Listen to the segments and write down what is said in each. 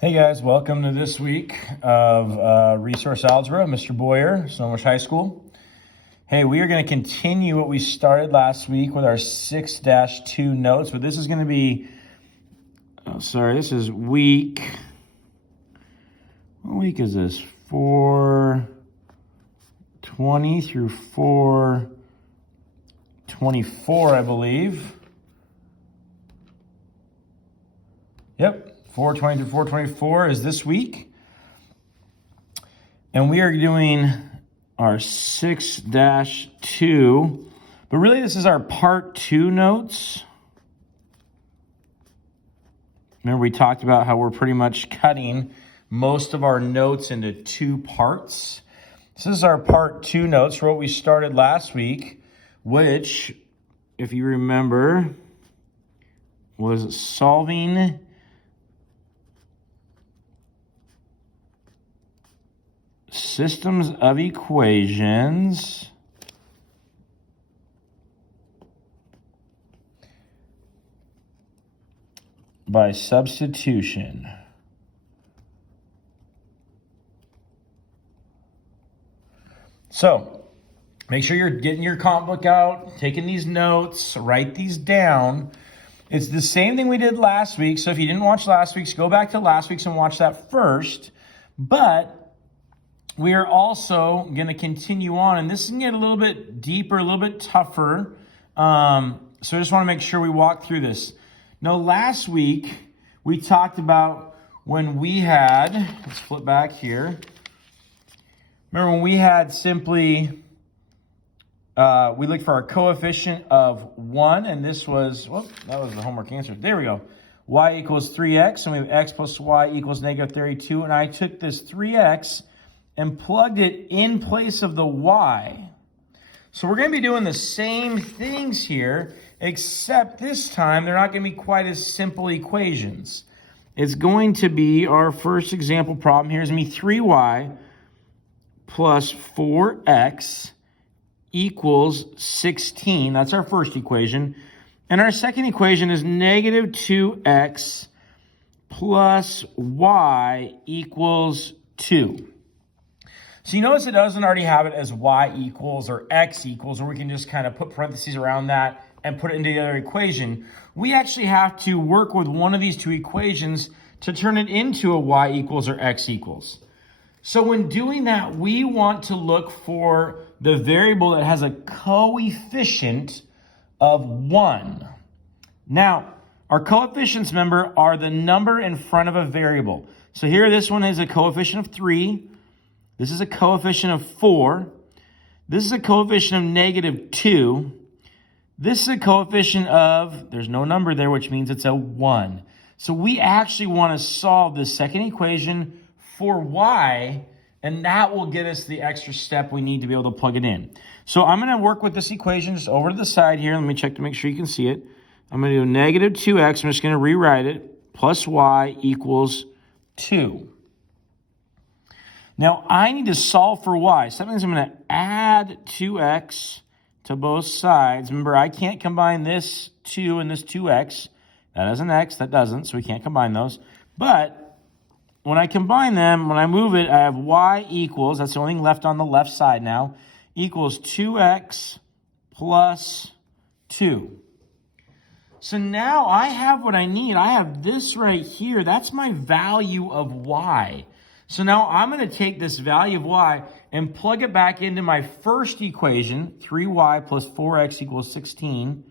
Hey guys, welcome to this week of Resource Algebra. Mr. Boyer, Snohomish High School. Hey, we are going to continue what we started last week with our 6-2 notes, but this is going to be, this is week, what week is this? 420 through 424, I believe. Yep. 420 through 424 is this week. And we are doing our 6-2. But really, this is our part 2 notes. Remember, we talked about how we're pretty much cutting most of our notes into 2 parts. This is our part 2 notes for what we started last week, which, if you remember, was solving systems of equations by substitution. So, make sure you're getting your comp book out, taking these notes, write these down. It's the same thing we did last week, so if you didn't watch last week's, go back to last week's and watch that first. But we are also going to continue on, and this is going to get a little bit deeper, a little bit tougher. So I just want to make sure we walk through this. Now, last week, we talked about when we had, let's flip back here. Remember when we had simply, we looked for our coefficient of 1, and this was, that was the homework answer. There we go. Y equals 3x, and we have x plus y equals negative 32, and I took this 3x and plugged it in place of the y. So we're going to be doing the same things here, except this time they're not going to be quite as simple equations. It's going to be, our first example problem here is going to be 3y plus 4x equals 16. That's our first equation. And our second equation is negative 2x plus y equals 2. So you notice it doesn't already have it as y equals or x equals, or we can just kind of put parentheses around that and put it into the other equation. We actually have to work with one of these 2 equations to turn it into a y equals or x equals. So when doing that, we want to look for the variable that has a coefficient of 1. Now, our coefficients, remember, are the number in front of a variable. So here, this one is a coefficient of 3. This is a coefficient of 4. This is a coefficient of negative 2. This is a coefficient of, there's no number there, which means it's a 1. So we actually want to solve the second equation for y, and that will get us the extra step we need to be able to plug it in. So I'm going to work with this equation just over to the side here. Let me check to make sure you can see it. I'm going to do negative 2x. I'm just going to rewrite it. Plus y equals 2. Now, I need to solve for y. So that means I'm going to add 2x to both sides. Remember, I can't combine this 2 and this 2x. That has an x, that doesn't, so we can't combine those. But when I combine them, when I move it, I have y equals, that's the only thing left on the left side now, equals 2x plus 2. So now I have what I need. I have this right here. That's my value of y. So now I'm going to take this value of y and plug it back into my first equation, 3y plus 4x equals 16.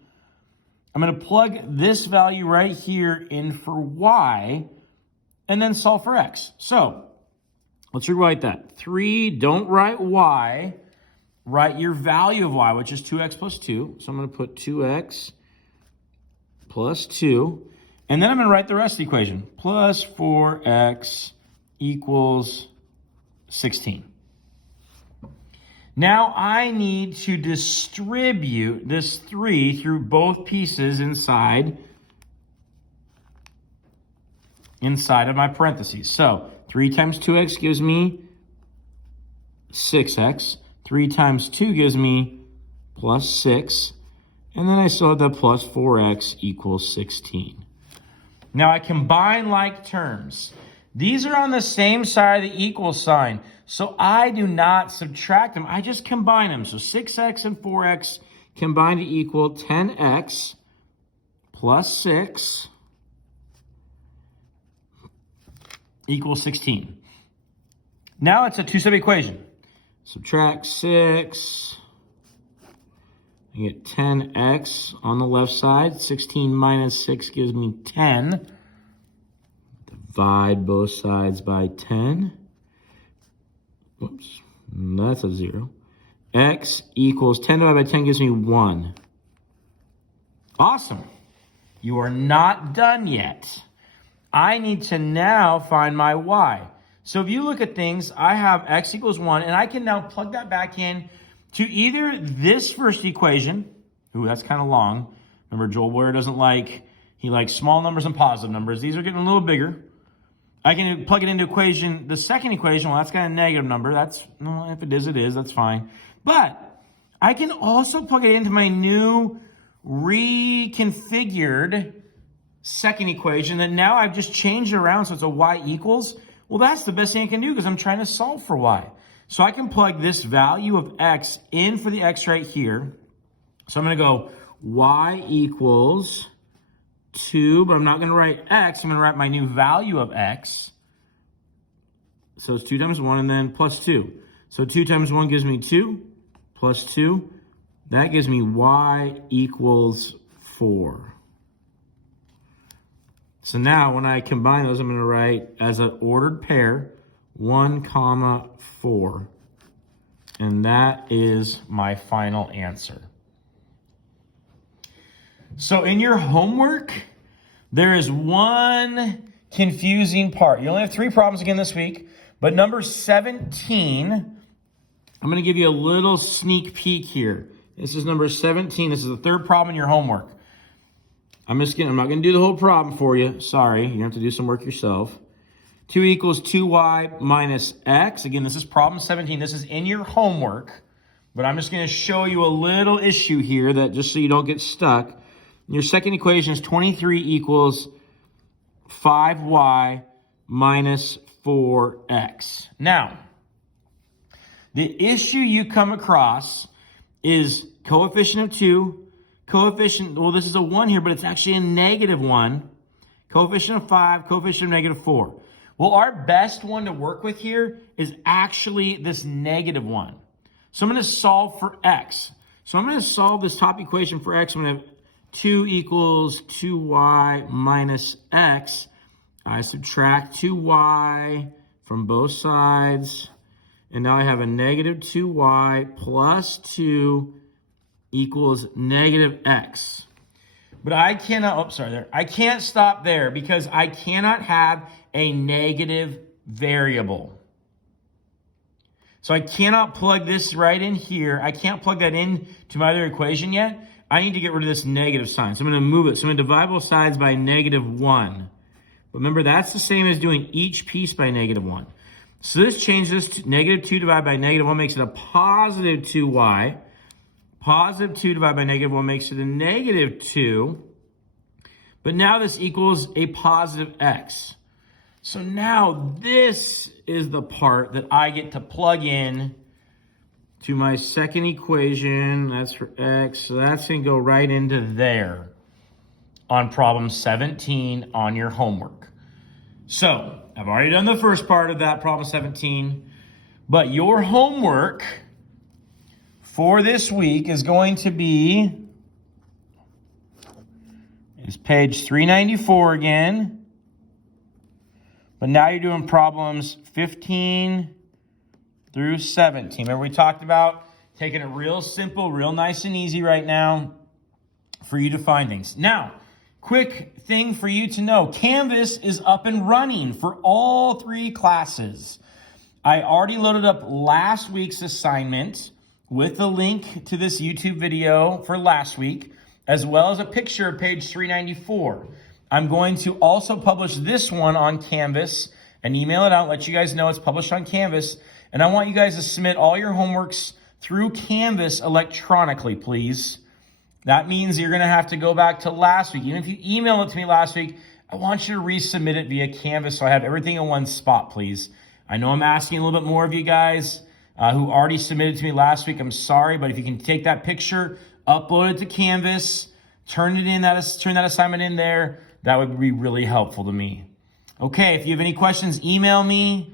I'm going to plug this value right here in for y and then solve for x. So let's rewrite that. 3, don't write y, write your value of y, which is 2x plus 2. So I'm going to put 2x plus 2. And then I'm going to write the rest of the equation. Plus 4x equals 16. Now I need to distribute this 3 through both pieces inside of my parentheses. So 3 times 2x gives me 6x. 3 times 2 gives me plus 6. And then I still have the plus 4x equals 16. Now I combine like terms. These are on the same side of the equal sign. So I do not subtract them. I just combine them. So 6x and 4x combine to equal 10x plus 6 equals 16. Now it's a two-step equation. Subtract 6. I get 10x on the left side. 16 minus 6 gives me 10. Divide both sides by 10. Whoops, that's a 0. X equals 10 divided by 10 gives me 1. Awesome. You are not done yet. I need to now find my y. So if you look at things, I have x equals 1, and I can now plug that back in to either this first equation. Ooh, that's kind of long. Remember, Joel Boyer he likes small numbers and positive numbers. These are getting a little bigger. I can plug it into the second equation. Well, that's got a negative number. If it is, that's fine. But I can also plug it into my new reconfigured second equation that now I've just changed around so it's a y equals. Well, that's the best thing I can do because I'm trying to solve for y. So I can plug this value of x in for the x right here. So I'm going to go y equals 2, but I'm not going to write x. I'm going to write my new value of x. So it's 2 times 1 and then plus 2. So 2 times 1 gives me 2 plus 2. That gives me y equals 4. So now when I combine those, I'm going to write as an ordered pair 1, 4. And that is my final answer. So in your homework, there is one confusing part. You only have 3 problems again this week, but number 17, I'm going to give you a little sneak peek here. This is number 17. This is the 3rd problem in your homework. I'm not going to do the whole problem for you. Sorry, you have to do some work yourself. 2 equals 2y minus x. Again, this is problem 17. This is in your homework, but I'm just going to show you a little issue here that just so you don't get stuck. Your second equation is 23 equals 5y minus 4x. Now, the issue you come across is coefficient of 2, this is a 1 here, but it's actually a negative 1. Coefficient of 5, coefficient of negative 4. Well, our best one to work with here is actually this negative 1. So I'm going to solve for x. So I'm going to solve this top equation for x. I'm going to have 2 equals 2y minus x. I subtract 2y from both sides. And now I have a negative 2y plus 2 equals negative x. But I cannot, I can't stop there because I cannot have a negative variable. So I cannot plug this right in here. I can't plug that in to my other equation yet. I need to get rid of this negative sign. So I'm going to move it. So I'm going to divide both sides by negative 1. Remember, that's the same as doing each piece by negative 1. So this changes to negative 2 divided by negative 1 makes it a positive 2y. Positive 2 divided by negative 1 makes it a negative 2. But now this equals a positive x. So now this is the part that I get to plug in to my second equation. That's for x. So that's going to go right into there on problem 17 on your homework. So I've already done the first part of that problem 17. But your homework for this week is going to be page 394 again. But now you're doing problems 15 through 17. Remember we talked about taking it real simple, real nice and easy right now for you to find things. Now, quick thing for you to know. Canvas is up and running for all 3 classes. I already loaded up last week's assignment with the link to this YouTube video for last week, as well as a picture of page 394. I'm going to also publish this one on Canvas and email it out, let you guys know it's published on Canvas. And I want you guys to submit all your homeworks through Canvas electronically, please. That means you're going to have to go back to last week. Even if you email it to me last week, I want you to resubmit it via Canvas so I have everything in one spot, please. I know I'm asking a little bit more of you guys who already submitted to me last week. I'm sorry, but if you can take that picture, upload it to Canvas, turn that assignment in there, that would be really helpful to me. Okay, if you have any questions, email me.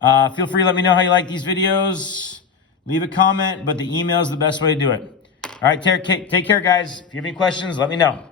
Feel free to let me know how you like these videos. Leave a comment, but the email is the best way to do it. All right, take care, guys. If you have any questions, let me know.